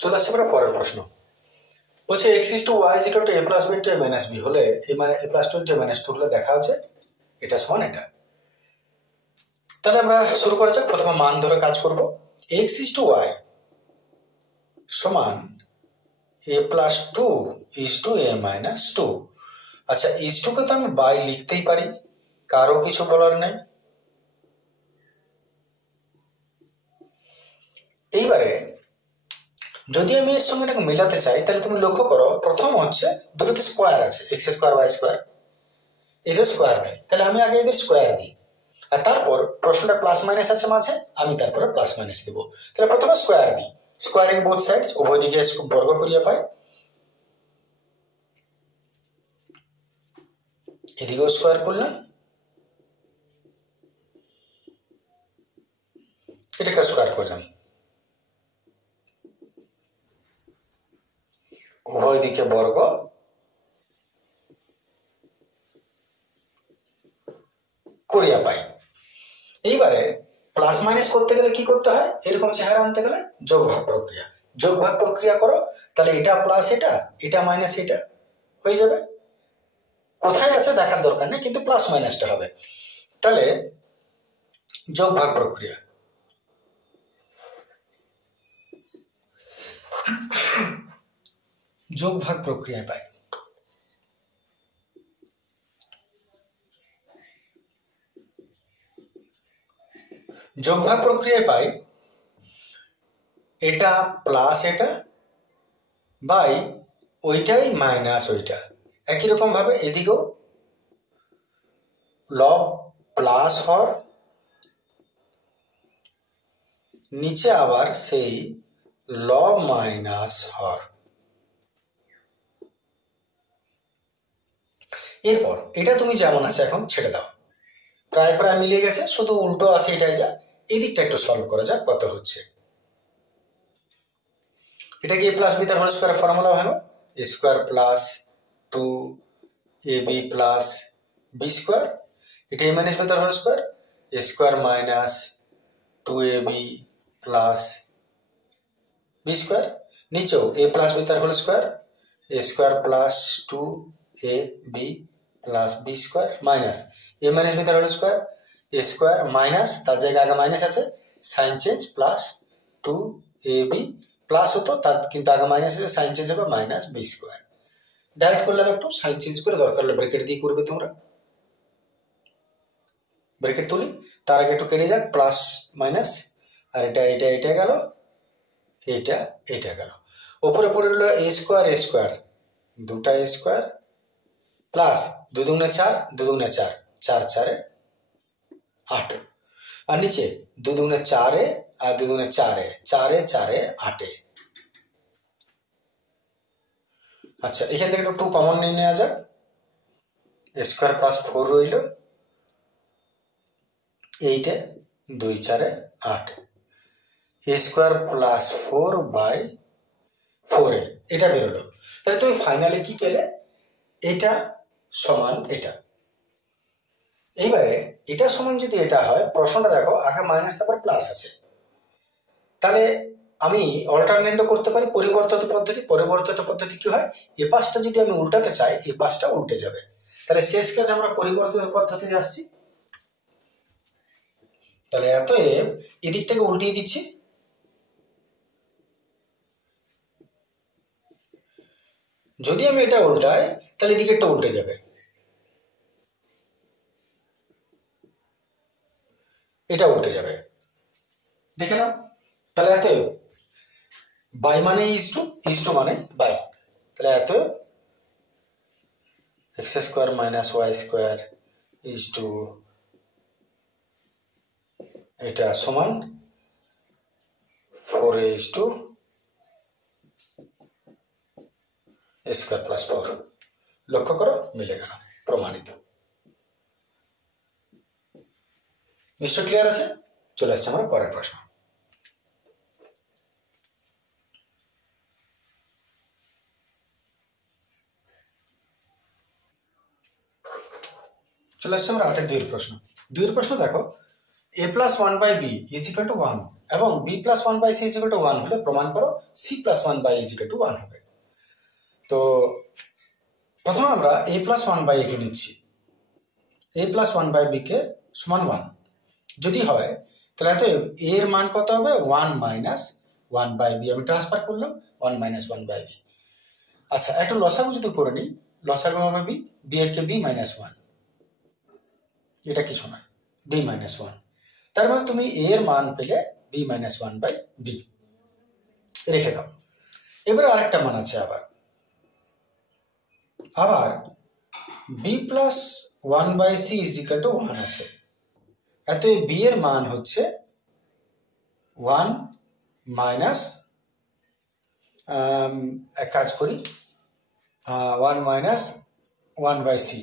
চলে আসছে আমরা পরের প্রশ্ন। বলছে x is to y is equal to a plus b to A minus b হলে এ মানে a plus two into a minus two হলে দেখা হচ্ছে এটা সমান এটা। তাহলে আমরা শুরু করা যাক। প্রথমে মান ধরে কাজ করব। এক্স ইজ টু ওয়াই সমান A plus two is to A minus two. আচ্ছা, ইজ টু কে তো আমি বাই লিখতেই পারি, কারো কিছু বলার নেই। এইবারে যদি আমি এর সঙ্গে এটাকে মেলাতে চাই তাহলে তুমি লক্ষ্য করো, প্রথম হচ্ছে দুটোতে স্কোয়ার আছে, এক্স স্কোয়ার ওয়াই স্কোয়ার, এদের স্কোয়ার নেই, তাহলে আমি আগে এদের স্কোয়ার দিই, আর তারপর প্রশ্নটা প্লাস মাইনাস আছে মাঝে, আমি তারপরে প্লাস মাইনাস দেবো। তাহলে প্রথমে স্কোয়ার দিই, স্কোয়ারিং বোথ সাইডস, উভয় দিকে বর্গ করিয়া পাই, এদিকেও স্কোয়ার করলাম, এটাকে স্কোয়ার করলাম, উভয় দিকে বর্গ করিয়া পাই। এইবারে প্লাস মাইনাস করতে গেলে কি করতে হয়, এরকম চেহারা আনতে গেলে যোগ ভাগ প্রক্রিয়া, যোগ ভাগ প্রক্রিয়া করো, তাহলে এটা প্লাস এটা, এটা মাইনাস এটা হয়ে যাবে। কোথায় আছে দেখার দরকার নেই, কিন্তু প্লাস মাইনাসটা হবে। তাহলে যোগ ভাগ প্রক্রিয়া, যোগ ভাগ প্রক্রিয়ায় পাই। যোগ ভাগ প্রক্রিয়ায় পাই এটা প্লাস এটা বাই ওইটাই মাইনাস ওইটা। একই রকম ভাবে এদিকেও লব প্লাস হর, নিচে আবার সেই লব মাইনাস হর। এরপর এটা তুমি যেমন আছে এখন ছেড়ে দাও, প্রায় প্রায় মিলে গেছে, শুধু উল্টো আছে এটাই যা। এই দিকটা একটু সলভ করা যাক কত হচ্ছে। এটা কি এ প্লাস বি তার হোল স্কোয়ার ফর্মুলা হলো A square plus two A B plus B square, এটা এ মাইনাস বি তার whole square A square minus two A B plus B square, নিচেও এ প্লাস বি তার whole square A square plus two A B plus B square minus A minus B তার whole square A square minus, তার জায়গায় আগে minus আছে, sign change plus two A B, plus হতো তার কিন্তু আগে মাইনাস আছে, সাইন চেঞ্জ হবে মাইনাস বি স্কোয়ার। ডাইরেক্ট করলাম, একটু সাইন চেঞ্জ করে, দরকার হলে ব্রেকেট দিয়ে করবে তোমরা, ব্রেকেট তুলি, তার আগে একটু কেটে যাক, প্লাস মাইনাস, আর এটা এটা এটা গেল, এটা এটা গেল, ওপরে পড়ে রইল এ স্কোয়ার দুটা এ স্কোয়ার প্লাস দু দুগুণে চার, দু দুগুণে চার, চার চারে আট, আর নিচে দু দুগুণে চারে আর দু দুগুণে চারে, চারে চারে আটে। আচ্ছা, এখান থেকে একটু টু কমন নিয়ে নেওয়া যাক, স্কোয়ার প্লাস ফোর রইল, এইটে দুই চারে আট, এ স্কোয়ার প্লাস ফোর বাই ফোরে, এটা বেরোলো। তাহলে তুমি ফাইনালি কি পেলে, এটা সমান এটা। এইবারে এটা সমান যদি এটা হয়, প্রশ্নটা দেখো আগে মাইনাস তারপর প্লাস আছে, তাহলে আমি অল্টারনেটও করতে পারি, পরিবর্তিত পদ্ধতি। পরিবর্তিত পদ্ধতি কি হয়, এ পাশটা যদি আমি উল্টাতে চাই এ পাশটা উল্টে যাবে, তাহলে শেষ কাজ আমরা পরিবর্তিত পদ্ধতিতে আসছি। তাহলে অতএব এদিকটাকে উল্টিয়ে দিচ্ছি, যদি আমি এটা উল্টাই তাহলে এদিকে একটা উল্টে যাবে, এটা উল্টে যাবে, দেখে নাও। তাহলে অতএব বাই মানে ইজ টু মানে বাই, তাহলে অতএব x square minus y square is to এটা সমান four is to square plus four. লক্ষ্য করো মিলে গেল, প্রমাণিত। নিশ্চয় ক্লিয়ার আছে? চলে আসছে আমরা পরের প্রশ্ন। চলে আসছে আমরা 8-এর 2-এর প্রশ্ন। 2-এর প্রশ্ন দেখো, A plus one by B is equal to one এবং B plus one by C is equal to one হলে প্রমাণ করো C plus one by is equal to one হবে। তো প্রথমে আমরা এ প্লাস ওয়ান বাই একে নিচ্ছি, এ প্লাস ওয়ান বাই বি কে সমান ওয়ান যদি হয় তাহলে এত এর মান কত হবে one minus one by b, আমি ট্রান্সফার করলাম one minus one by b. আচ্ছা একটা লসাগু যদি করে নিই, লসাগু হবে বি, বি এর কে বি মাইনাস ওয়ান, এটা কিছু নয় বি মাইনাস ওয়ান, তার মানে তুমি এর মান পেলে b minus one by b, রেখে দাও। এবারে আরেকটা মান আছে আবার b plus one by C is equal to one আছে, এত বি এর মান হচ্ছে ওয়ান মাইনাস, এক কাজ করি one minus one by C.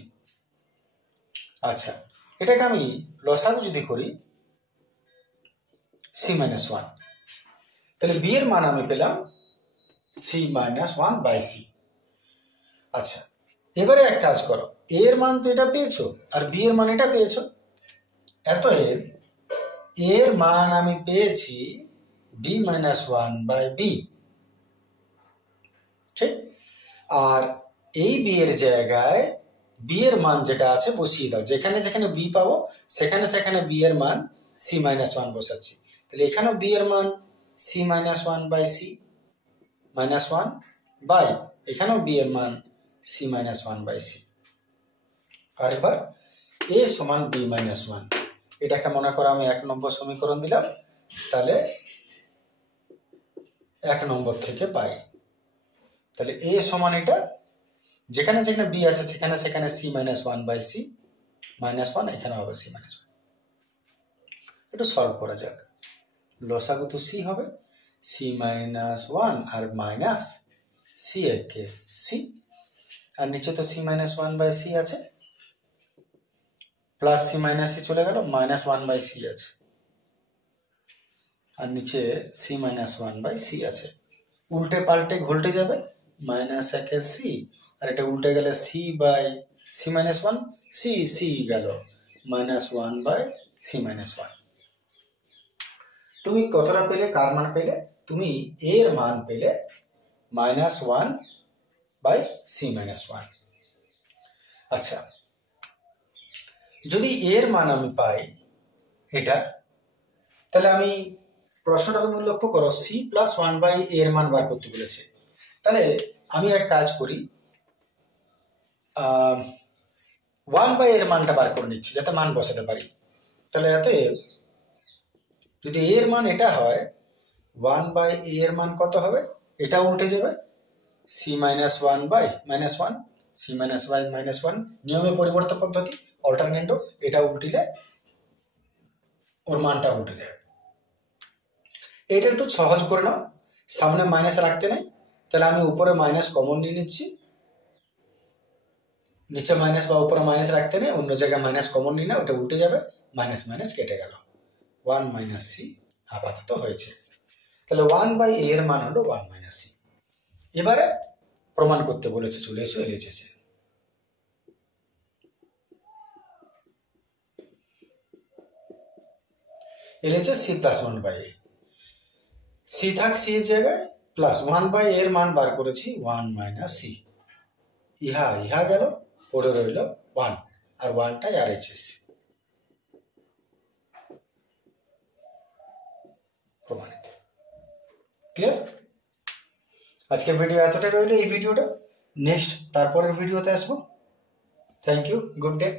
আচ্ছা এটাকে আমি লসাগু যদি করি সি মাইনাস ওয়ান, তাহলে বি এর মান আমি পেলাম C minus one by C. আচ্ছা এবারে এক কাজ করো, এর মান তো এটা পেয়েছো আর বি এর মান এটা পেয়েছো, এত এর মান আমি পেয়েছি B minus one by B, ঠিক। আর এই বি এর জায়গায় বি এর মান যেটা আছে বসিয়ে দাও, যেখানে যেখানে বি পাবো সেখানে সেখানে বি এর মান সি মাইনাস ওয়ান বসাচ্ছি, তাহলে এখানেও বি এর মান C minus one by C minus one by এখানেও বি এর মান C minus one by C. আর এবার এ সমান বি মাইনাস ওয়ান, এটাকে মনে করো আমি এক নম্বর সমীকরণ দিলাম, তাহলে এক নম্বর থেকে পাই, তাহলে এ সমান এটা যেখানে যেখানে বি আছে সেখানে সেখানে C minus one by C minus one, এখানে হবে সি মাইনাস ওয়ান। একটু সলভ করা যাক, লসাগু তো সি হবে, সি মাইনাস ওয়ান আর মাইনাস সি একে সি, আর নিচে তো C minus one by C আছে, প্লাস সি মাইনাস সি চলে গেল, মাইনাস ওয়ান বাই সি আছে, আর নিচে C minus one by C আছে, উল্টে পাল্টে ঘুলটে যাবে, মাইনাস একে সি আর এটা উল্টে গেলে C by C minus one, C C গেল minus one by C minus one. তুমি কতটা পেলে, কার মান পেলে, তুমি এর মান পেলে minus one by C minus one. আচ্ছা যদি এর মান আমি পাই এটা, তাহলে আমি প্রশ্নটা তুমি লক্ষ্য করো সি প্লাস ওয়ান বাই এর মান বার করতে বলেছে, তাহলে আমি এক কাজ করি ওয়ান বাই এর মানটা বার করে নিচ্ছি যাতে মান বসাতে পারি, তাহলে এত যদি এর মান এটা হয় ওয়ান বাই এর মান কত হবে, এটা উল্টে যাবে C minus one by minus one, C minus by minus one, নিয়মে পরিবর্তন পদ্ধতি অল্টারনেটো, এটা উল্টিলে ওর মানটা উল্টে যায়। এটা একটু সহজ করে নাও, সামনে মাইনাস রাখতে নেই, তাহলে আমি উপরে মাইনাস কমন নিয়ে নিচ্ছি, নিচে মাইনাস বা উপরে মাইনাস রাখতে নেই, অন্য জায়গায় মাইনাস কমন নিয়ে না, ওটা উল্টে যাবে, মাইনাস মাইনাস কেটে গেল, ওয়ান মাইনাস সি আপাতত হয়েছে, তাহলে ওয়ান বাই এর মান হলো ওয়ান মাইনাস সি। এবারে প্রমাণ করতে বলেছে, চলে এসো এলএইচএসে। LHS C plus one by A, C থাক সি এর জায়গায় প্লাস ওয়ান বাই এর মান বার করেছি ওয়ান মাইনাস সি, ইহা ইহা গেল, পড়ে রইল ওয়ান, আর ওয়ানটাই আর এইচএস প্রমাণিত। ক্লিয়ার? আজকের ভিডিও এতটাই রইল, এই ভিডিওটা নেক্সট তারপরের ভিডিওতে আসবো। Thank you, good day.